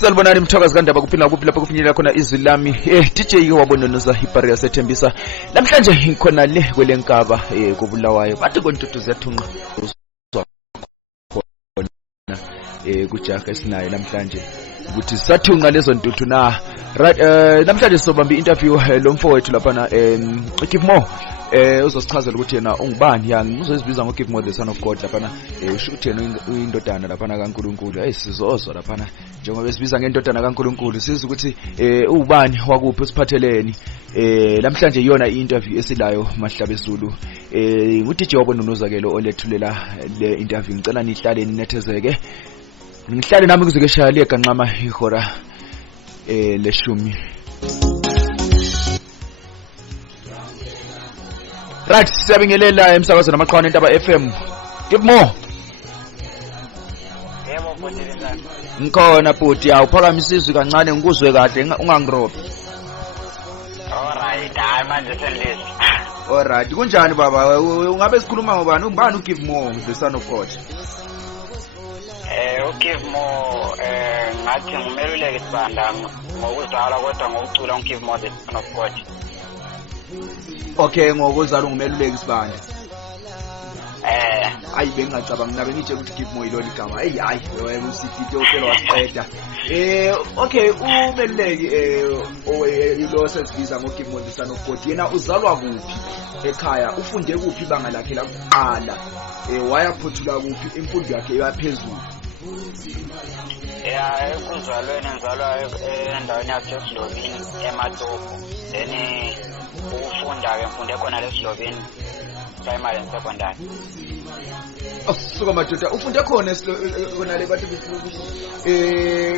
Salibonani mthokazi kandaba kuphila kuphi lapha kufinyelela khona izwi lami. DJ wabononoza ibhari yasethembisa. Namhlanje ngikhona le kwelenkaba kubulawayo. Bathi kontutu ziyathunqa. Kujaga esinayo namhlanje. Ukuthi sathunqa lezo ntuthu na. Namhlanje sobamba interview lo mfowethu lapha na Kithi uzosichazela ukuthi yena ungubani yani uzozibiza ngoGive More the Son of God lapha na usho ukuthi yena uyindodana lapha na kaNkuluNkulu sizozwa lapha na njengoba esibiza ngendodana kaNkuluNkulu siza ukuthi ubani wakuphi usiphatheleni namhlanje iyona interview esilayo Mahlabe Zulu uDJ wabononoza ke lo olethulela le interview ngicela nihlale ninethezeke ngihlale nami kuze keshaya leganqama ihora leshumi. Right, siyabingelela emsakazweni namaqhawe entaba FM. Give more. Yebo bhuti njani? Ngikhona bhuti awuphakamisa izwi kancane ngikuzwe kahle ungangirobhi. Alright, hayi manje selisi. Alright, kunjani baba? Ungabe sikhuluma ngobani? Ungubani uGive More the Son of God? uGive More ngathi ngumeluleki sibanda ngokuzalwa kodwa ngokucula uGive More the Son of God. Okay, ngokuzalwa ngumeluleki sibanda. Ayi bengicabanga nabe ngithi ukuthi Give More ilona igama. Hayi wena usifike uphela wasiqeda. Okay, umeluleki lo sesibiza ngoGive More the Son of God. Yena uzalwa kuphi ekhaya? Ufunde kuphi ibanga lakhe lokuqala? Wayaphothula kuphi imfundo yakhe yaphezulu? Ekuzalweni ngizalwa endaweni yaseSlovenia ematopo. Then ukufunda ke ngifunde khona leSlovenia primary and secondary. Suka madoda ufunde khona khona le bathi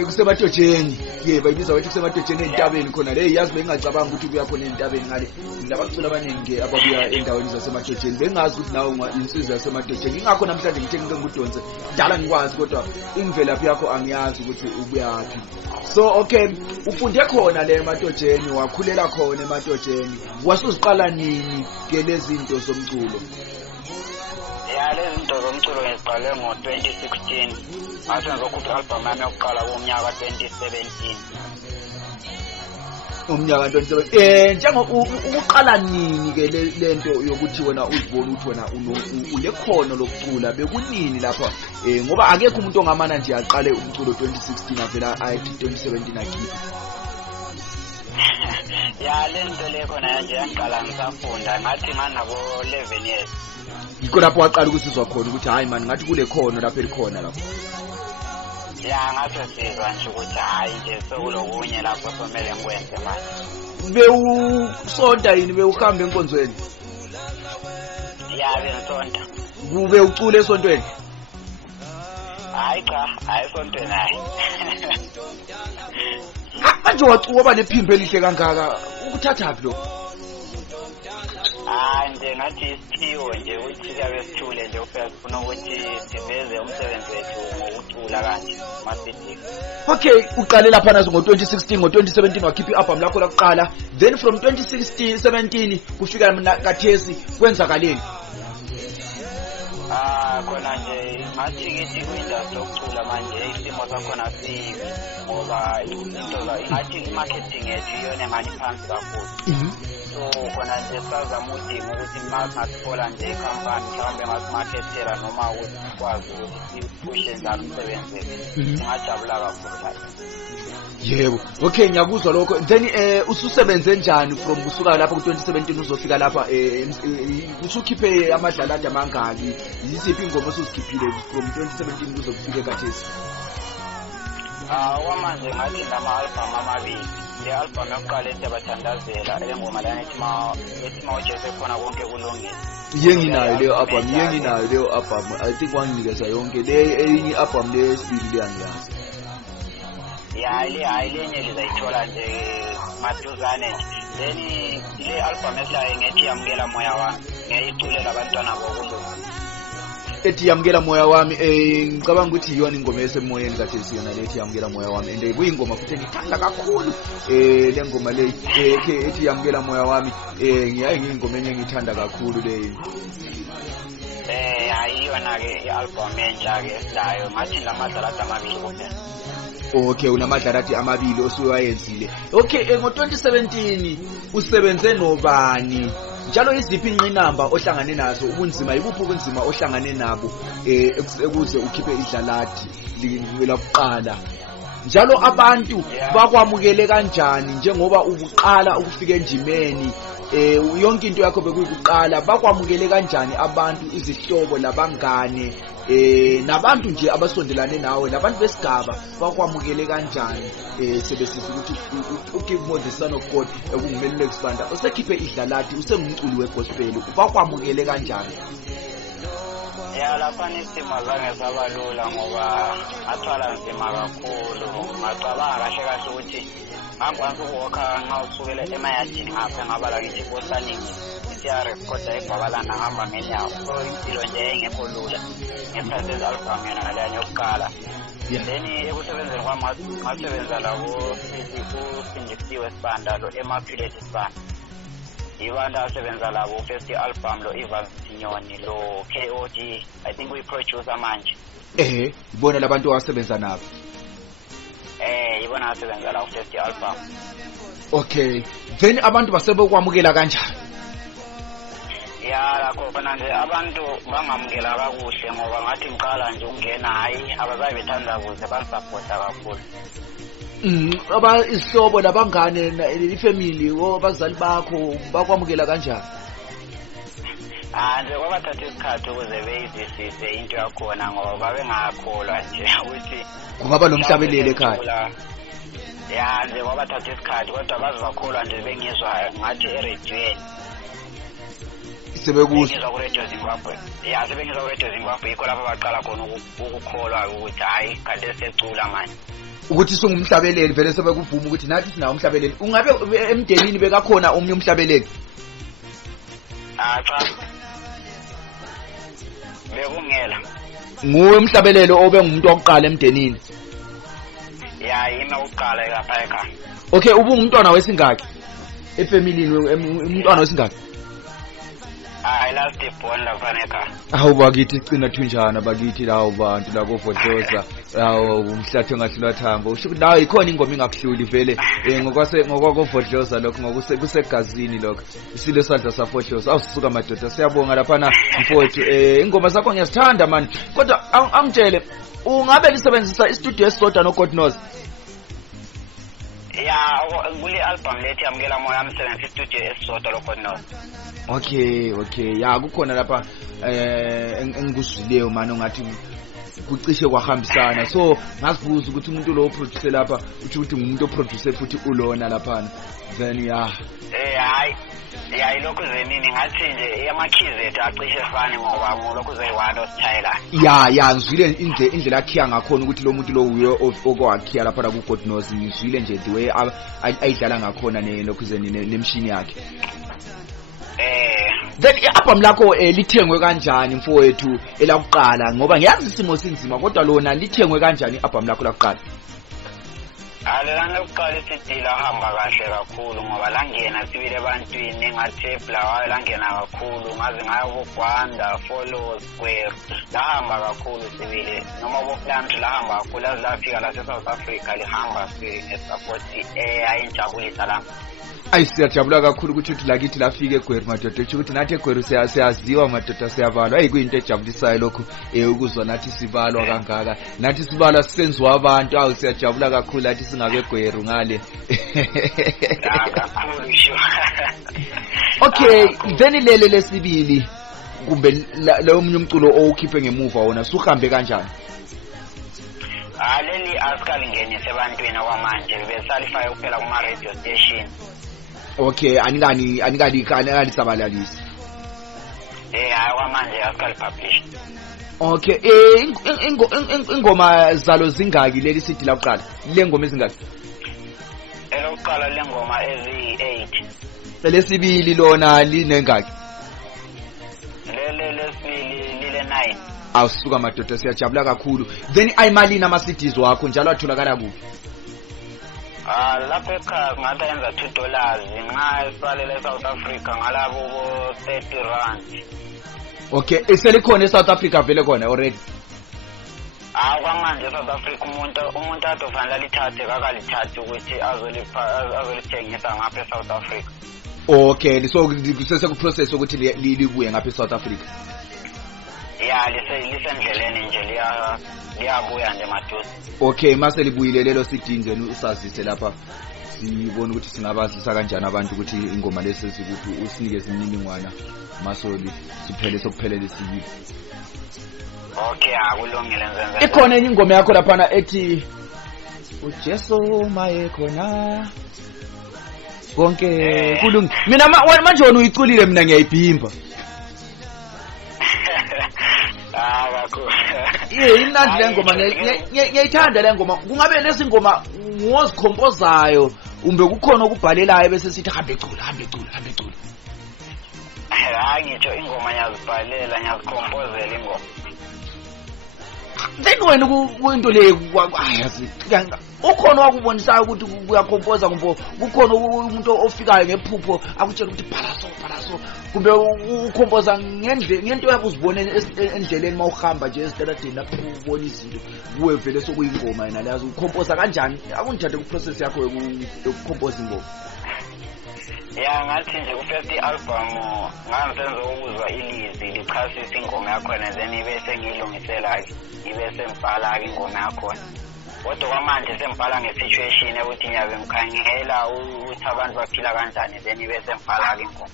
kusematotsheni bayibiza bathi kusematotsheni entabeni khona le yazi bengicabanga ukuthi kuya khona entabeni ngale labacula abaningi ababuya endaweni zasematotsheni bengazi ukuthi nawe insizwe yasematotsheni ingakho namhlanje ngithe ngingudonse dala ngikwazi kodwa imvelaphi yakho angiyazi ukuthi ubuyaphi. So okay, ufunde khona le ematotsheni wakhulela khona ematotsheni wasuziqala nini ke lezi zinto zomculo? Lezi zinto zomculo ngiziqale ngo-2016 ngathi ngizokhupha i-album yami yokuqala kumnyaka 2017. Umnyaka 2017 njengoba ukuqala nini ke lento yokuthi wena uzibona ukuthi wena unekhono lokucula bekunini lapha ngoba akekho umuntu ongamana nje aqale umculo 2016 avela ayithi 2017 akhipha. Lento le khona nje yaqala ngisafunda ngathi nganabo 11 years. Yikho lapho waqala ukusizwa khona ukuthi hayi man ngathi kule khono lapha elikhona lapho. Ngathi sizwa nje ukuthi hayi nje sekulokunye lapho somele ngikwenze manje. Bewusonta yini bewuhamba enkonzweni? Bengisonta. Kube ucule esontweni? Hayi esontweni hayi. Manje wacuba nephimbo elihle kangaka ukuthathaphi lo? Nje ngathi isiphiwo nje ukuthi siyabe sithule nje kuphela sifuna ukuthi siveze umsebenzi wethu ngokucula kanje masithi. Okay, uqale lapha nazo ngo-2016 ngo-2017 wakhipha i-album lakho lokuqala, then from 2017 kufika kathesi kwenzakaleni? Khona nje ngathi kithi ku-industry yokucula manje isimo sakhona sibi ngoba into ngathi i-marketing yethu iyona engani phansi kakhulu. So khona nje sazama udinga ukuthi masingathola nje ikhampani mhlawumbe ngasimarketela noma ukuthi sikwazi ukuthi sipushe njalo umsebenzi wethu ngajabula kakhulu. Yebo, okay ngiyakuzwa lokho. Then ususebenze njani from kusuka lapha ku-2017 uzofika lapha usukhiphe amadlalade amangaki? Yiziphi ingoma osuzikhiphile from 2017 kuzofika kathesi? Manje ngathi ngama-album amabili. Le album yokuqala ethi Abathandazela engoma lana ethi mawujeze khona konke kulungile. Nginayo leyo album I think wanginikeza yonke le enye album lesibili leyangiyazi. Hayi lenye lizayithola nje maduzane nje. Then le album esilayo ngethi yamukela moya wami ngiyayiculela abantwana bokulunga. Ethi yamukela moya wami ngicabanga ukuthi iyona ingoma esemoyeni kathesi yona lethi yamukela moya wami and kuyingoma futhi engithanda kakhulu le ngoma le ethi yamukela moya wami ngiyingoma engithanda kakhulu le. Ayiyona ke i-album entsha ke esilayo ngathi lamadlalada amabili kuphela. Okay, unamadlarathi amabili osuwayenzile. Okay, ngo2017 usebenze nobani? Njalo iziphi inqinamba ohlangane nazo? Ubunzima yibuphi ubunzima ohlangane nabo ukuze ukhiphe idlalathi lokuqala? Njalo abantu bakwamukele kanjani njengoba ubuqala ukufika endimeni? Yonke into yakho bekuyiqala, bakwamukele kanjani abantu, izihlobo labangane, nabantu nje abasondelane nawe, nabantu besigaba bakwamukele kanjani? Sebesiza ukuthi uGive More the Son of God ekungumelule expanda usekhiphe idlalathi, usengumculi wegospel, bakwamukele kanjani? Lapha nisimo zange sabalula ngoba athwala nzima kakhulu. Ngacabanga kahle kahle ukuthi ngakwazi ukuwalka nxa usukela emayadini ngapha ngabala ngithi bosaningi siyarekhoda eGwabalanda ngihamba ngenyawo. So impilo nje engekho lula ngesikhathi album yona leyo yokuqala. Then ekusebenzeni kwami ngasebenza labo usindisiwe sibanda lo emaphileti sibanda. Ibanda asebenza labo first album lo Ivansinyoni lo KOG, I think we producer manje. Ibona labantu abasebenza nabo. Ibona asebenza la first album. Okay, then abantu basebekwamukela kanjani? Lakho khona nje abantu bangamukela kakuhle ngoba ngathi ngiqala nje ukungena, hayi abazabe bethanda kuze basupporta kakhulu. Aba isihlobo labangane ifamily abazali bakho bakwamukela kanjani? Nje kwabathatha isikhathi ukuze beyizwisise into yakhona ngoba babengakholwa nje ukuthi kungaba nomhlabeleli ekhaya. Nje kwabathatha isikhathi kodwa bazibakholwa nje bengizwa ngathi eredweni. Sebekuzwa ku Radio Zimbabwe. Sebengizwa ku Radio Zimbabwe yikho lapho baqala khona ukukholwa ukuthi hayi kanti secula manje. Ukuthi singumhlabeleli vele sebekuvuma ukuthi nathi sinawo umhlabeleli. Ungabe emndenini bekakhona omnye umhlabeleli? Cha. Bekungela. Nguwe umhlabeleli obe ngumuntu wokuqala emndenini? Yimi oqala lapha ekhaya. Okay, ubungumntwana wesingaki? Efamilini umntwana wesingaki? Last born lapha ekhaya. Awu bakithi cina thunjana bakithi lawo bantu la kovodloza. Awu umhlathe ngahlula thambo. Usho ukuthi nawe ikhona ingoma ingakuhluli vele ngokwakovodloza lokho ngokusegazini lokho. Isilo sandla safohloza. Awusisuka madoda siyabonga lapha na mfowethu. Ingoma zakho ngiyazithanda man. Kodwa angitshele ungabe lisebenzisa istudio esisodwa no God knows? Kule album lethi yamukela moya amsebenzi istudio esisodwa lo God knows. Okay, kukhona lapha engikuzwileyo manje ngathi kucishe kwahambisana. So ngasibuza ukuthi umuntu lo producer lapha uthi ngumuntu oproducer futhi ulona lapha. Then hayi lokho zenini ngathi nje yamakhizi ethu acishe fani ngoba lokho zeyiwalo sithayela. Ngizwile indlela akhiya ngakhona ukuthi lo muntu lo uyo okwakhiya lapha ku God knows. Ngizwile nje the way ayidlala ngakhona lokho zenini nemshini yakhe. Then i-album lakho lithengwe kanjani mfowethu elakuqala ngoba ngiyazi isimo sinzima kodwa lona lithengwe kanjani i-album lakho lakuqala? Lana lokuqala iCD lahamba kahle kakhulu ngoba langena sibile ebantwini engathebla wayo langena kakhulu ngaze ngayobugwanda follow square lahamba kakhulu sibile noma boplant lahamba kakhulu lazafika la South Africa lihamba support ayinjabulisa la. Siyajabula kakhulu ukuthi lakithi lafika eGweru madoda. Ukuthi nathi eGweru siyaziwa madoda siyabalwa. Kuyinto ejabulisayo lokho ukuzwa nathi sibalwa kangaka. Nathi sibalwa sisenziwa abantu. Siyajabula kakhulu nathi singabe eGweru ngale. Kakhulu sho. Okay, then lele lesibili kumbe lo omunye umculo owukhiphe ngemuva wona suhambe kanjani? Leli asikalingene ebantwini kwamanje besalifaya kuphela kuma radio station. Okay, anikali sabalalisa. Kwamanje asikalipublish. Okay, ingoma zalo zingaki leli CD lakuqala? Le ngoma ezingaki? Elokuqala lengoma ezi-8. Lesibili lona linengaki? Lesibili lile 9. Awusuka madoda siyajabula kakhulu. Then ayimalini ama CDs wakho njalo atholakala kuphi? Lapha ekhaya ngathi yenza $2 nxa esibalele eSouth Africa ngalabo bo R30. Okay, eselikhona eSouth Africa vele khona already. Kwamanje South Africa umuntu atofanele alithathe kakalithathe ukuthi azolithengisa ngapha eSouth Africa. Okay, so kusese-process ukuthi libuye ngapha eSouth Africa. Ya lisendleleni nje liyabuya nje maduze. Okay, mase libuyile lelo sidinze usazise lapha sibone ukuthi singabazisa kanjani abantu ukuthi ingoma lesi sikuthi usinikeze imininingwana masoli siphele sokuphelele siyibo. Okay, akulungile nzenze. Ikhona enye ingoma yakho lapha ethi uJesu maye khona konke kulungi. Mina manje wona uyiculile mina ngiyayibhimba. Kakhulu. Imnandi le ngoma ngiyayithanda le ngoma. Kungabe lezi ngoma ngozikhompozayo umbe kukhona okubhalelayo bese sithi hambe cula. Ngitsho ingoma ngiyazibhalela ngiyazikhompozela ingoma. Then wena kwinto le ayazi ukhona wakubonisayo ukuthi uyakhompoza kukhona umuntu ofikayo ngephupho akutshela ukuthi bhala so kumbe ukhompoza ngento yakuzibona endleleni mawuhamba nje esitaradeni lapho ubona izinto kuwe vele sokuyingoma yena leyazi ukhompoza kanjani akungithathe ku-process yakho yokukhompoza ingoma. Ya ngathi nje ku-first album ngangisenza ukuzwa ilizwi lichasisa ingoma yakhona then ibese ngiyilungisela-ke ibese ngibhala-ke ingoma yakhona. Kodwa kwamanje sengibhala nge-situation ukuthi ngiyabe ngikhangela ukuthi abantu baphila kanjani then ibese ngibhala-ke ingoma.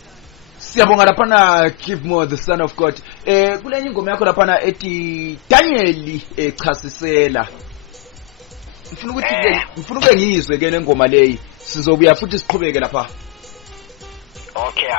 Siyabonga laphana Keep More the Son of God. Kulenye ingoma yakho laphana ethi Daniel echasisela. Ngifuna ukuthi ngiyizwe ke lengoma leyi sizobuya futhi siqhubeke lapha. Okay.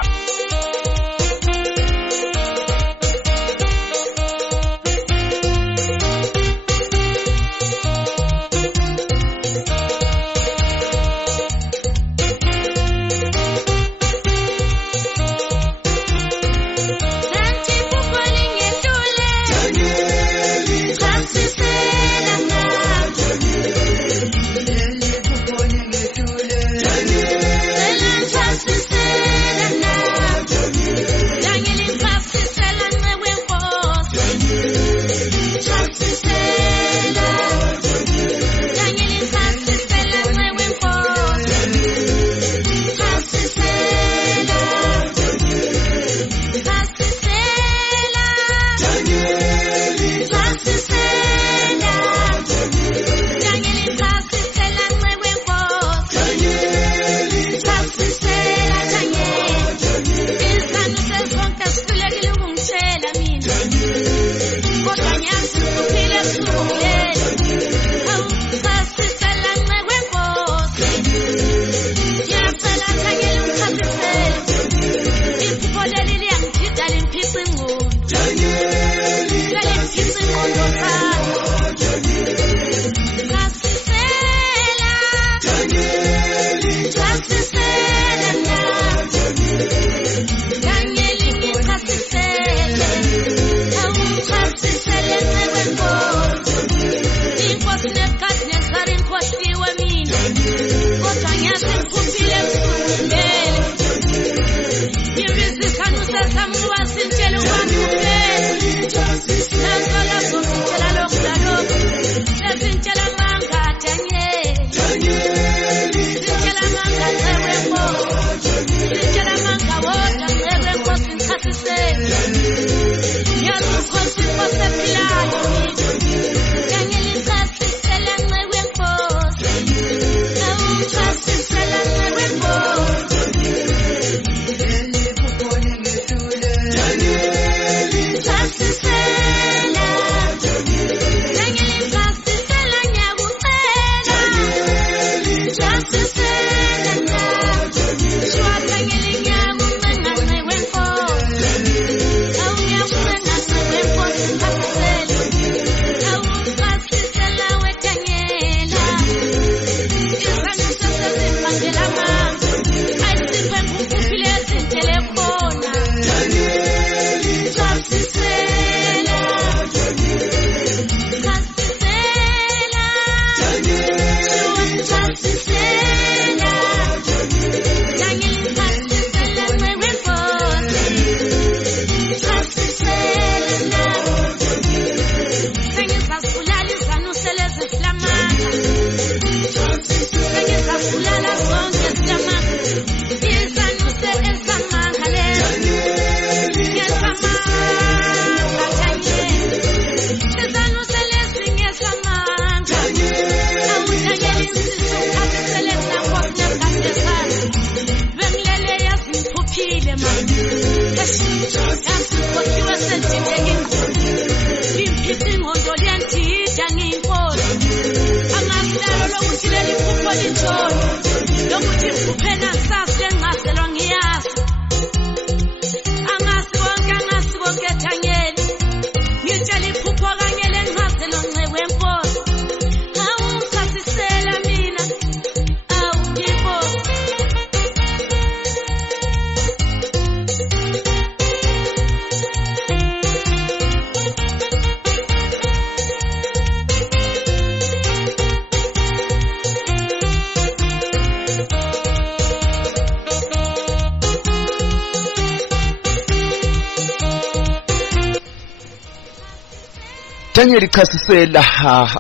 Daniel Khasisela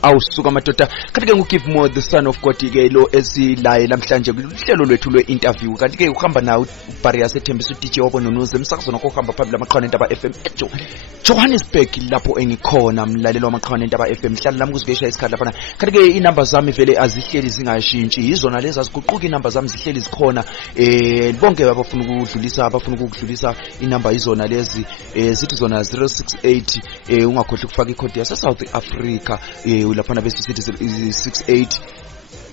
awusuka madoda kanti ke ngugive more the son of God ke lo esilaye namhlanje kuhlelo lwethu lwe-interview kanti ke uhamba nawe uBarrier sethembisa uDJ wabononuze emsakazweni okuhamba phambili amaqhawe entaba FM ejo Johannesburg lapho engikhona mlalelo wamaqhawe entaba FM hlala lami kuzikesha isikhathi lapha kanti ke inamba zami vele azihleli zingashintshi izona lezi aziguquki inamba zami zihleli zikhona bonke abafuna ukudlulisa inamba izona lezi sithi zona 068 ungakhohle ukufaka ikhodi South Africa lapha bese sithi 68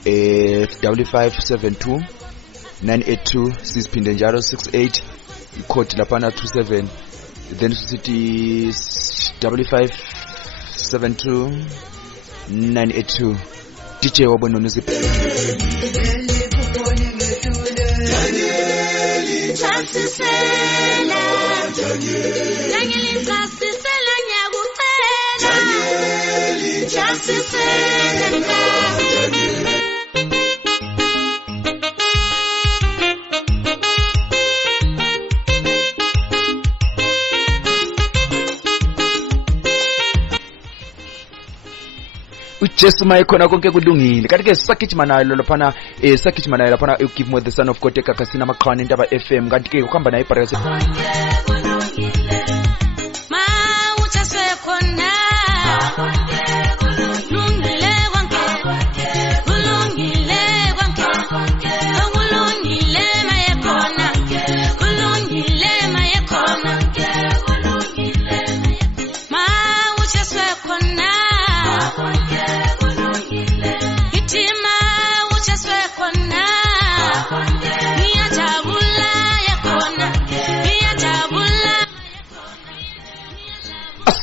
5572 982 siphinde njalo 68 ikhodi lapha 27 then sithi 5572 982 DJ wabononuze Jesu maye khona konke kulungile kanti ke sakhitima nayo laphana give more the son of God ekakasina amaqhawe entaba FM kanti ke uhamba naye iBarrier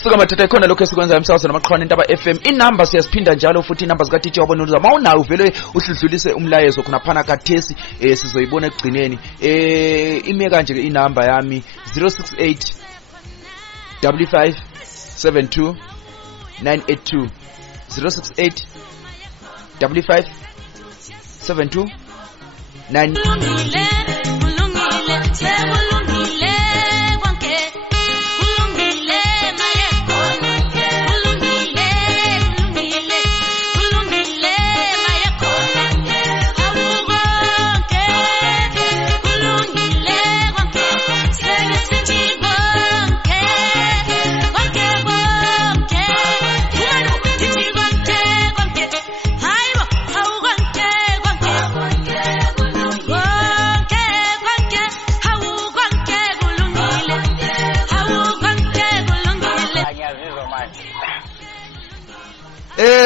Suka mathatha ikhona lokho esikwenza emsakazweni amaqhawe entaba FM inamba siyasiphinda njalo futhi inamba zika DJ wabononuza mawunayo vele uhludlulise umlayezo khona phana kathesi sizoyibona ekugcineni ime kanje ke inamba yami 068 5572 982 068 5572 982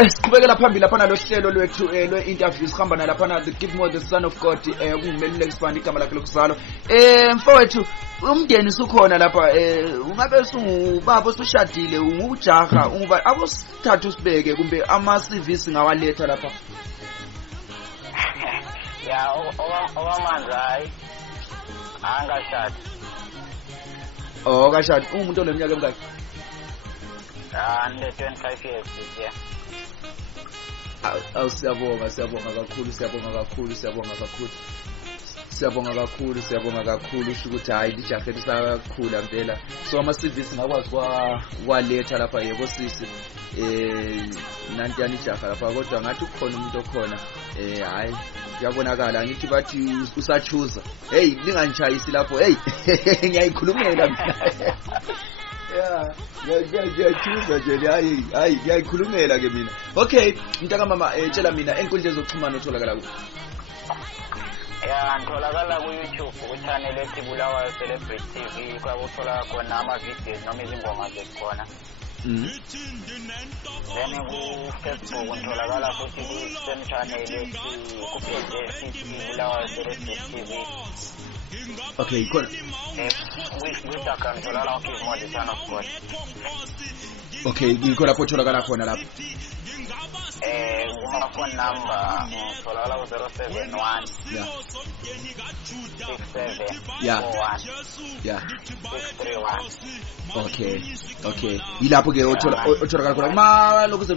siqhubekela phambili lapha lohlelo lwethu lwe-interview sihamba nalaphana the give more the son of God kungimelule kusibani igama lakhe lokuzalwa mfowethu umndeni usukhona lapha ungabe usungubaba usushadile ungujaha unguba akusithathu sibeke kumbe ama-CV singawaletha lapha ya owamanzi hayi angashadi kashadi ungumuntu oneminyaka emingaki nde 25 years yeah siyabonga kakhulu usho ukuthi hayi lijahe lisakhula mpela so ama-CV singakwazi kwaletha lapha yebo sisi nantiyani ijaha lapha kodwa ngathi ukhona umuntu okhona hayi kuyabonakala angithi bathi usachuza hey lingangitshayisi lapho hey ngiyayikhulumela mina ngiyachuza nje hayi ngiyayikhulumela ke mina okay mntaka mama tshela mina enkundleni zokuxhumana utholakala kuphi ngitholakala ku-YouTube ku-channel ethi Bulawayo Celebrity TV kwakuthola khona ama-videos noma izingoma zekhona then ku-Facebook ngitholakala futhi ku-same channel ethi kupage ethi Bulawayo Celebrity TV okay khona with ngitholakala ugive more the son of God okay yikho lapho utholakala khona lapho phone number ngitholakala ku-071 67 okay yilapho ke utholakala khona kuma lokuze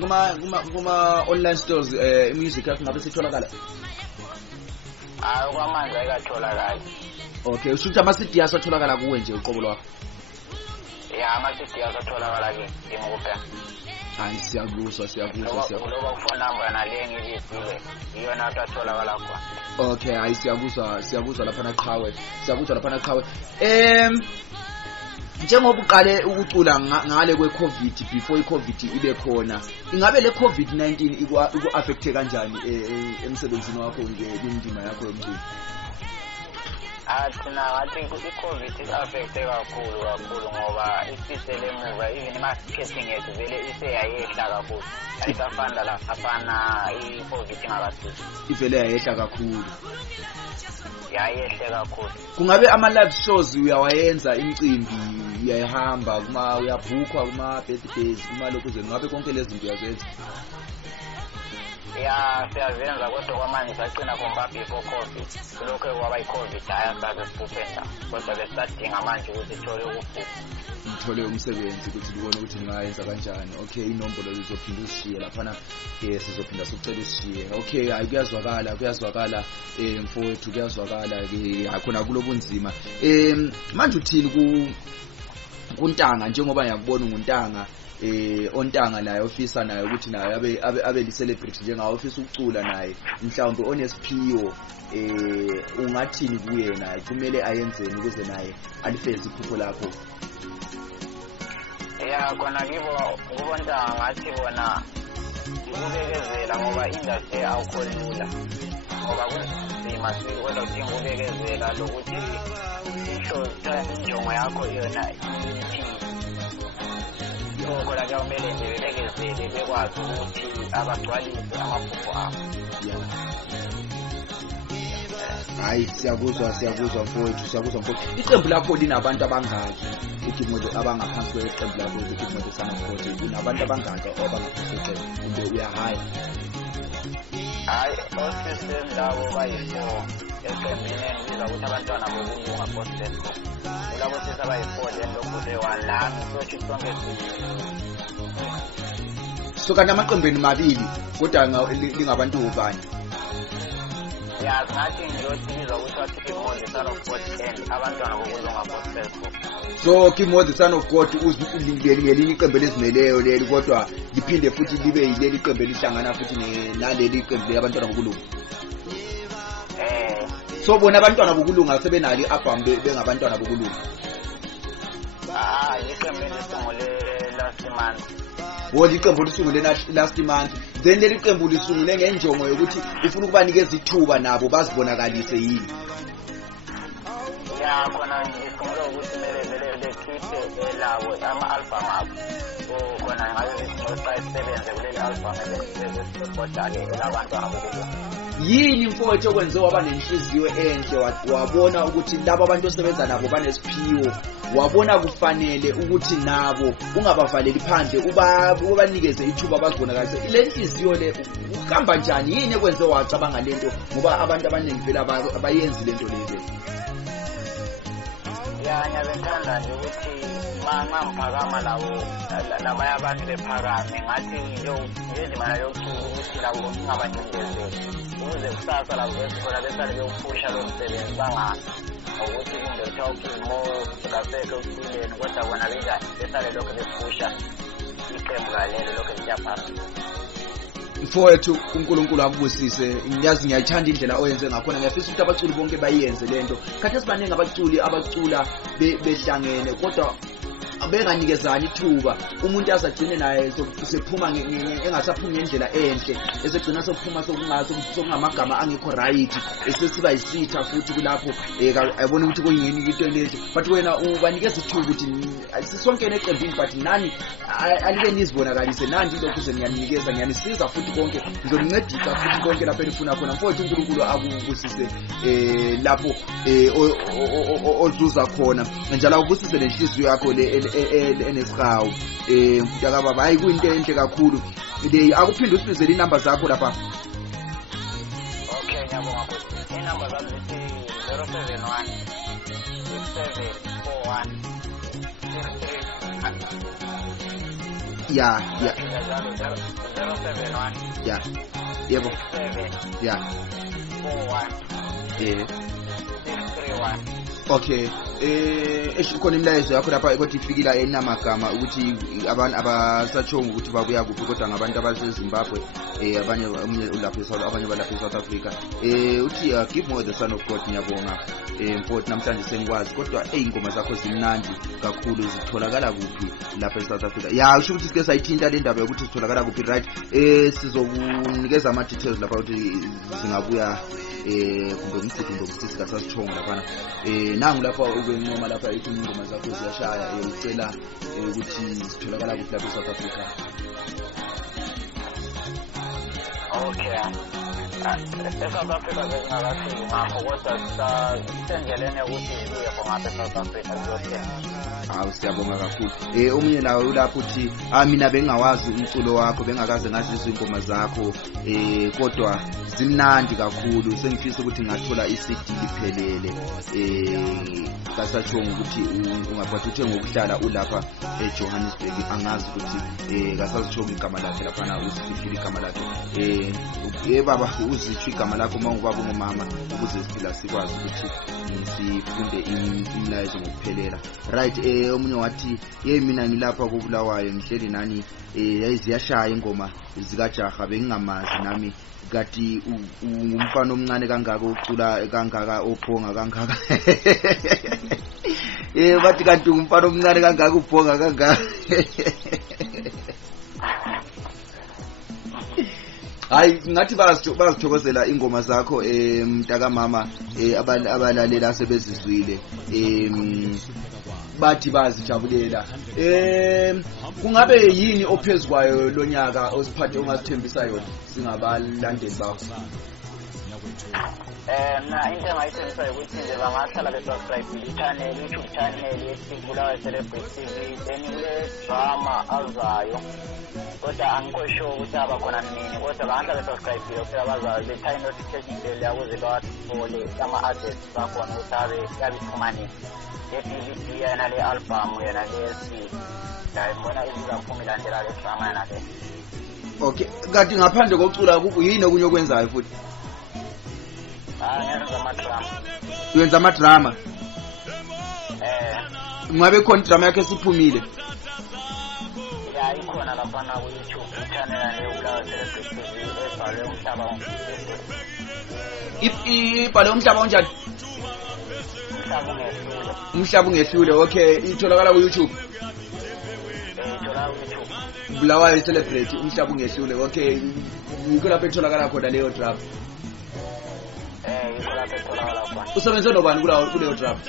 kuma online stores music yakho ngabe sitholakala kwamanzi ayikatholakali okay usho ukuthi ama-CD asatholakala kuwe nje uqobo lwakho ya ama-CD asatholakala ke ngimukupha hayi siyakuzwa loba phone number nale ngiyibhile iyona atholakala khona. Okay, hayi siyakuzwa lapha naqhawe njengoba uqale ukucula ngale kwe-COVID, before i-COVID ibe khona, ingabe le COVID-19 iku-affecte kanjani emsebenzini wakho indima yakho yomculo? Thina ngathi i-COVID i-affecte kakhulu ngoba isisele emuva, even i-marketing yethu vele iseyayehla kakhulu, ayisafana lapha i-COVID ingakafiki. Ivele yayehla kakhulu. Yayehle kakhulu. Kungabe ama-live shows uyawayenza, imicimbi uyayihamba, uyabhukhwa kuma-birthdays, kuma-lokhu, ngabe konke lezi zinto uyazenza? Ya, siyazenza kodwa kwamanje saqina khomba before COVID. Lokho kwaba i-COVID ayasaze siphuphe kodwa besadinga manje ukuthi sithole ukubhukha. Ngithole umsebenzi ukuthi ngibone ukuthi ngingayenza kanjani. Okay, inombolo uzophinda ushiye laphana, sizophinda sicela ushiye. Okay, hayi kuyazwakala mfowethu, kuyazwakala ke akhona kulobunzima. Manje uthini kuntanga, njengoba ngiyakubona nguntanga, ontanga naye ofisa naye ukuthi naye abe li-celebrity njengawe, ofisa ukucula naye mhlawumbe onesiphiwo, ungathini kuye naye, kumele ayenzeni ukuze naye alifeze iphupho lakho? Ya, khona kubo ntanga ngathi bona ukubekezela ngoba industry awukho lula, ngoba kunzima kodwa udinga ukubekezela lokuthi isho injongo yakho yona khona kuyomele nje bebekezele bekwazi ukuthi abagcwalise amaphupho abo. Hayi siyakuzwa mfowethu. Iqembu lakho linabantu abangaki? Ikithi abangaphansi kweqembu lakho ikithi Son of God, linabantu abangaki abangaphansi kweqembu kumbe uyahaya? Hayi, osisem labo bayi-4 eqembini engibiza ukuthi abantwana bokulunga gospel. Kulabo sisi abayi-4 lokhu le-1 lami sothi sonke so kanti amaqembeni mabili kodwa lingabantu ubani? Ya, ngathi ngiyothi ukuthi wathi Kithi, Son of God and abantwana bokulunga gospel. So Kithi, Son of God ngelinye iqembu elizimeleyo leli, kodwa liphinde futhi libe yileli iqembu elihlangana futhi naleli iqembu labantwana bokulunga. So bona abantwana bokulunga sebenalo i-album bengabantwana bokulunga. Iqembu elisungule last month. Iqembu lisungule last month. Then leli qembu lisungule ngenjongo yokuthi ufuna ukubanikeza ithuba nabo bazibonakalise yini? Ya, khona ngisungule ukuthi vele bekhiphe labo ama-album abo. Khona ngabe ngiyosebenza kuleli album ebesipotale elabantwana bokulunga. Yini mfowethu okwenze waba nenhliziyo enhle, wabona ukuthi labo abantu osebenza nabo banesiphiwo, wabona kufanele ukuthi nabo ungabavaleli phandle, ubanikeze ithuba bazibonakalise? Ile nhliziyo le ukuhamba njani? Yini ekwenze wacabanga lento, ngoba abantu abaningi vele abayenzi lento lezi? Ya, ngiyabethanda nje ukuthi mangamphakama labaya abantu bephakame, ngathi ngiyendima yokucula ukuthi labo singabanyekezeli ukuze kusasa labo esikhona besale bewuphusha lo msebenzi, ukuthi kumbe kuthiwa uKithi ngasekho ekuculeni kodwa bona besale lokho bephusha iqembu kalelo lokho liyaphambili. Mfowethu, uNkulunkulu akubusise. Ngiyazi ngiyayithanda indlela oyenze ngakhona, ngiyafisa ukuthi abaculi bonke bayenze lento. Khathi sibaningi abacula behlangene kodwa benganikezani ithuba, umuntu azagcine naye sephuma engasaphumi ngendlela enhle, esegcina sokuphuma sokungamagama angekho right, esesiba yisitha futhi kulapho ayibona ukuthi kuyini into leyo. But wena ubanikeza ithuba ukuthi sisonke neqembini, but nani alike nizibonakalise, nandi lokhu ngiyaninikeza, ngiyanisiza futhi konke, ngizonincedisa futhi konke lapho enifuna khona. Mfowethu, uNkulunkulu akubusise lapho ozuza khona, njalo akubusise lenhliziyo yakho le enesihawu. Mntaka baba, hayi kuyinto enhle kakhulu le. Akuphinde usibizele inamba zakho lapha. Okay, ngiyabonga futhi. Inamba zami zithi 071 6741 63. Yeah. 071. Yeah. Yebo. 67. Yeah. 41. 631. Okay. Khona imilayezo yakho lapha kodwa ifikila enamagama ukuthi abantu abasachonga ukuthi babuya kuphi kodwa ngabantu abaseZimbabwe abanye ulapha eSouth abanye balapha eSouth Africa uthi give more the son of God ngiyabonga mfowethu namhlanje senikwazi kodwa ingoma zakho zimnandi kakhulu zitholakala kuphi lapha eSouth Africa ya usho ukuthi sike sayithinta le ndaba yokuthi zitholakala kuphi right sizokunikeza ama details lapha ukuthi zingabuya kumbe umsisi kasasichonga lapha nangu lapha ubenqoma lapha ethi ingoma zakho ziyashaya ucela ukuthi zitholakala kuphi lapha eSouth Africa. Okay. eSouth Africa bezingakafiki ngakho kodwa sisendleleni yokuthi zibuye khona eSouth Africa ziyothenga. Siyabonga kakhulu. Omunye nawe ulapho uthi mina bengawazi umculo wakho bengakaze ngazizwe ingoma zakho kodwa zimnandi kakhulu sengifisa ukuthi ngathola iCD liphelele kasachonga ukuthi ungaphatha uthe ngokuhlala ulapha eJohannesburg angazi ukuthi kasachonga igama lakhe lapha usifikile igama lakhe baba uzithu igama lakho mangubaba ngomama ukuze siphila sikwazi ukuthi sifunde imilayezo ngokuphelela right. Omunye wathi mina ngilapha koBulawayo ngihleli nani ziyashaya ingoma zikaJaha bengingamazi nami kati umfana omncane kangaka ucula kangaka ophonga kangaka bathi kanti umfana omncane kangaka uphonga kangaka hayi ngathi bazithokozela ingoma zakho mntaka mama abalalela sebezizwile bathi bazijabulela. Kungabe yini ophezukwayo lonyaka osiphathe ongazithembisa yona singabalandeli bakho? Na into engayithembisa ukuthi nje bangahlala besubscribe i-channel, YouTube channel yesiBulawayo Celebrity TV, then kule drama azayo kodwa angikho sure ukuthi abakhona nini kodwa bangahlala besubscribe phela bazayo bethayi notification bell ukuze bathole ama-updates bakhona ukuthi yabe iphumanile le-DVD yena le-album yena le-CD ngiyayibona izizaphuma ilandela le drama yena le. Okay, kanti ngaphandle kokucula yini okunye okwenzayo futhi? Yenza amadrama. Ngabe khona idrama yakhe siphumile? Ya ikhona lapha na ku YouTube channel leUbulawayo Celebrity TV ebhalwe umhlaba wonke. Ibhalwe umhlaba onjani? Umhlaba ungehlule. Okay, itholakala ku YouTube. Itholakala ku YouTube. Bulawayo Celebrity umhlaba ungehlule. Okay, yikho lapho itholakala khona leyo drama. Usebenze nobani kuleyo drama?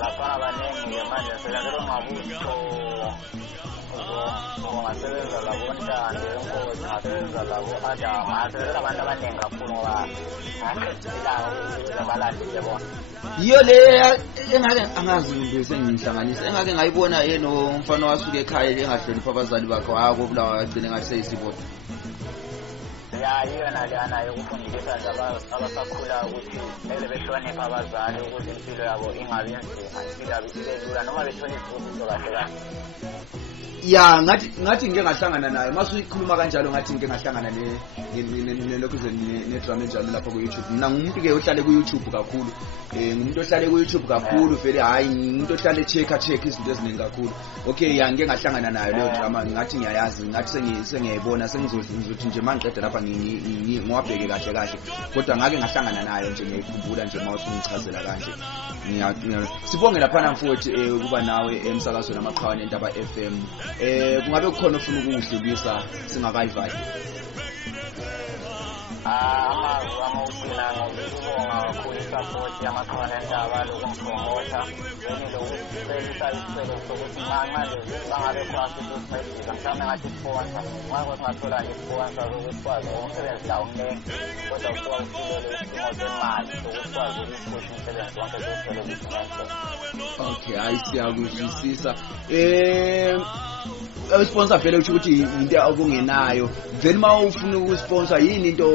Lapha abaningi manje sebenza ngabutho ngosebenza labo ntande enkosi ngasebenza labo adama asebenza abantu abaningi kakhulu ngoba ngakhethilayo abalandile bona. Iyo le engake angazi ngibese ngihlanganisa engake ngayibona yena umfana wasuka ekhaya engahlonipha abazali bakhe akobulawa agcine ngathi seyisibona. Ya yona lana yokufundisa abasakhula ukuthi kumele behloniphe abazali ukuze impilo yabo ingabi nzima, impilo yabo ibe lula noma bethola izibusiso kahle kahle. Ya ngathi ngike ngahlangana naye masuyikhuluma kanjalo ngathi ngike ngahlangana nelokhu ne drama enjalo lapha ku YouTube. Mina ngumuntu ke ohlale ku YouTube kakhulu. Ngumuntu ohlale ku YouTube kakhulu vele hayi ngumuntu ohlale check izinto eziningi kakhulu. Okay, ya ngike ngahlangana nayo leyo drama ngathi ngiyayazi ngathi sengiyayibona sengizothi nje mangiqeda lapha ngiwabheke kahle kodwa ngake ngahlangana nayo nje ngiyikhumbula nje mawusungichazela kanje. Sibonge lapha mfowethu ukuba nawe emsakazweni amaqhawe nentaba FM. Kungabe kukhona ofuna ukungidlulisa singakayivali? Amazwi amawugcina ngokubonga kakhulu support yamaqhawe nentaba lokumpromotha yini lokucebisa isicelo sokuthi manje bangabe kwasi ukufayisa mhlawumbe ngathi sponsor ngakho singathola i-sponsor ukuthi kwazi umsebenzi lawo mningi kodwa kusuka kusilele isimo semali sokuthi kwazi ukuphusha umsebenzi wonke zothelevishini. Okay, hayi siyakuzwisisa. Sponsor vele ukuthi into okungenayo then ma ufuna ukusponsor yini into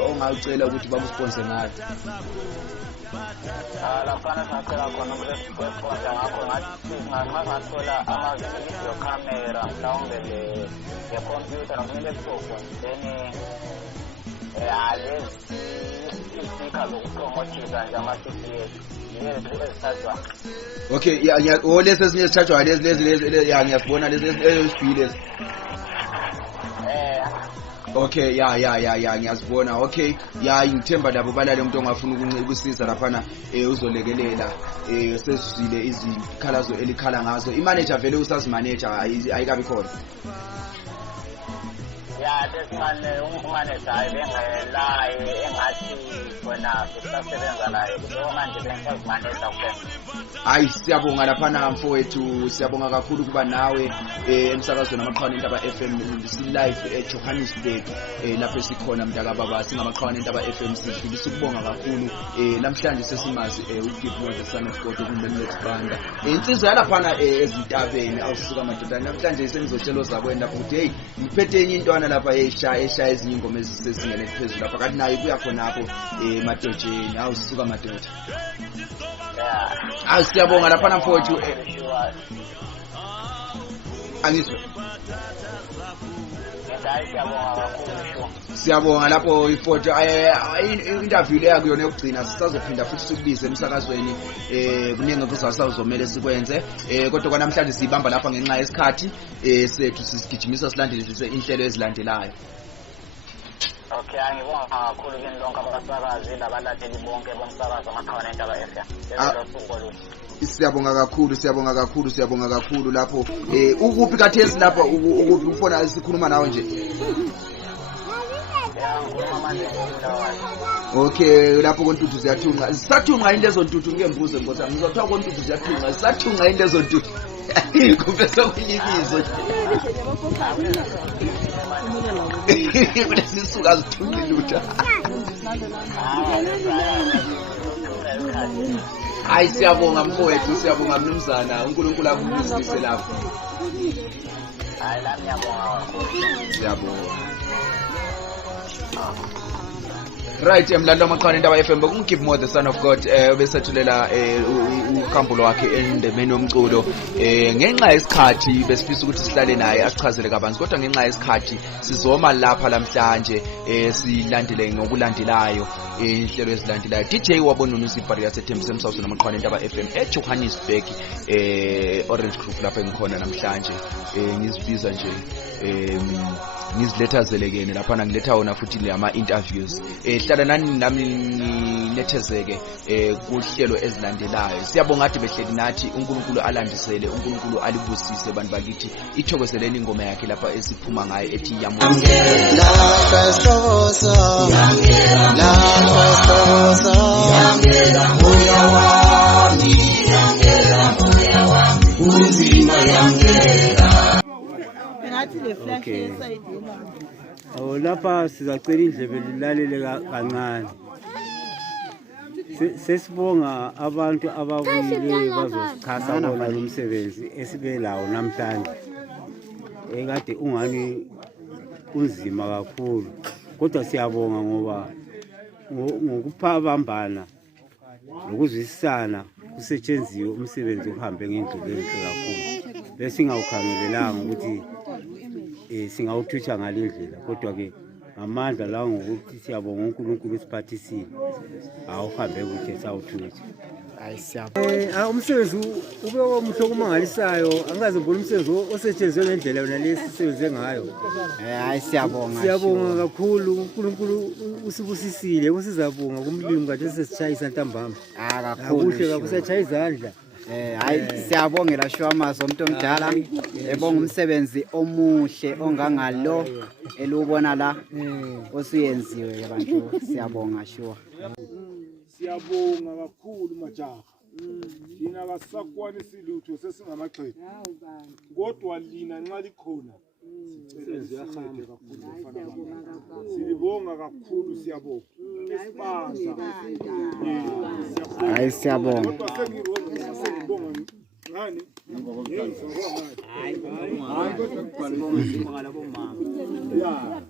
ongacela ukuthi bakusponsor ngayo? Lapha sacela khona ukusponsor ngakho ngathi ngathola ama-video camera mhlawumbe le-computer noma i-laptop then lezi isika zokupromotisa nje ama-CCS ezithathwa. Okay, yeah, lezi ezinye esithathwayo lezi ya ngiyasibona lezi ezibili lezi. Okay, ya ngiyasibona. Okay, ya ngithemba labo balale umuntu ongafuna ukusiza laphana uzolekelela sesizile izikhalazo elikhala ngazo. I-manager vele usazi manager ayikabi khona. Ya desimane umanager ayebengelaye engathi khona sisasebenza naye kulo manje bengisazimaneja kuphela. Hayi siyabonga laphana mfowethu, siyabonga kakhulu kuba nawe emsakazweni amaqhawe nendaba FM live eJohannesburg lapho sikhona mntaka baba singamaqhawe nendaba FM sifisa ukubonga kakhulu namhlanje sesimazi uGift the son of God kumele expanda insizwa laphana ezintabeni awusuka madoda namhlanje sengizotshela zakwena lapho ukuthi hey ngiphethe enye intwana lapha eshaya ezinye ingoma ezisesingene phezulu lapha kanti nayo kuya khona apho madojeni awusuka madoda. Yeah. Siyabonga laphana mfowethu angizwe. Siyabonga lapho ifoto interview leya kuyona yokugcina sisazophinda futhi sikubize emsakazweni kuningi kuzasazomela sikwenze kodwa kwanamhlanje sibamba lapha ngenxa yesikhathi sethu sisigijimisa silandelise inhlelo ezilandelayo. Okay, angibonga kakhulu kini lonke abasakazi labalandeli bonke bomsakazo amaqhawe nendaba FM. Siyabonga kakhulu lapho ukuphi kathesi lapha ukuphi ufona sikhuluma nawe nje. Okay, lapho kontuthu ziyathunqa zisathunqa into ezontuthu ngiyembuze nkosi yami ngizothiwa kontuthu ziyathunqa zisathunqa into ezontuthu kumfesa kuyibizo kulesisuka zithunqa lutha. Hayi siyabonga mfowethu, siyabonga mnumzana, uNkulunkulu akubusise lapho. Hayi la ngiyabonga kakhulu. Siyabonga. Right, emlando amaqhawe nendaba FM bekungive more the son of God obesethulela ukhambulo wakhe endemeni yomculo ngenxa yesikhathi besifisa ukuthi sihlale naye asichazele kabanzi kodwa ngenxa yesikhathi sizoma lapha namhlanje silandele ngokulandelayo inhlelo ezilandelayo. DJ wabona uNusipari yaseThembisa eMsawusi namaqhawe nendaba FM eJohannesburg Orange Group lapha engikhona namhlanje ngizibiza nje ngizilethazele lapha ngiletha wona futhi lama interviews hlala nami nethezeke kuhlelo ezilandelayo. Siyabonga ukuthi behleli nathi uNkulunkulu alandisele uNkulunkulu alibusise bantu bakithi ithokozeleni ingoma yakhe lapha esiphuma ngayo ethi Okay. Lapha sizacela indlebe lilalele kancane. Sesibonga abantu ababuyile bazosichasa bona lo msebenzi esibe lawo namhlanje. Ekade ungani unzima kakhulu. Kodwa siyabonga ngoba ngokuphabambana nokuzwisisana kusetshenziswa umsebenzi uhambe ngendlela enhle kakhulu. Bese ngawukhangelelanga ukuthi singawuthutsha ngalendlela kodwa ke amandla la ngokuthi siyabonga uNkulunkulu usiphathisile awuhambe kuhle sawuthutha. Hayi siyabonga umsebenzi ube omuhle okumangalisayo angaze ngibona umsebenzi osetshenziswe ngendlela yona lesisebenze ngayo. Hayi siyabonga kakhulu uNkulunkulu usibusisile usizabonga kumlimi kade sesitshayisa ntambama. Kakhulu kuhle kakusatshaya izandla. Hayi siyabongela shwamazo umuntu omdala ebonga umsebenzi omuhle ongangalo elubona la osuyenziwe abantu siyabonga shuwa. Siyabonga kakhulu majaha. Lina kasakwani silutho sesingamaxhethu. Kodwa lina nxa likhona siyahamba kakhulu. Siyabonga kakhulu siyabonga. Esibaza. Hayi siyabonga. Kodwa sengibonga ngani? Hayi kodwa kubhalwa labo mama. Ya.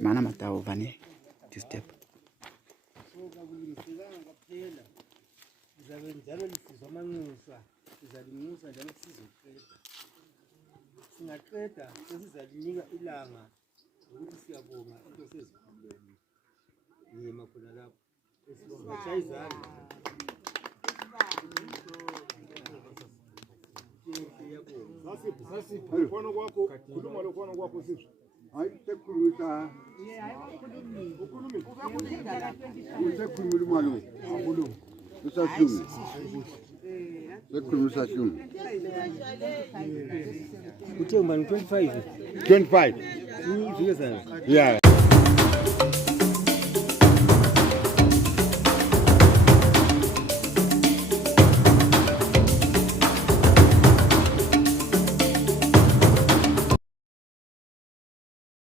Mana matawu vane to step. Zabe njalo lisizwa amanxusa sizalimusa njalo sizoqeda singaqeda sesizalinika ilanga ukuthi siyabonga into sezikhuleni yima khona lapho esibonga chayizana Sasipho khona kwakho khuluma lokhona kwakho sipho hayi sekhulumisa usekhulumile malo akhuluma usahlumi sekhulumisa hlumi uthe ngibani 25 25 uvike sana yeah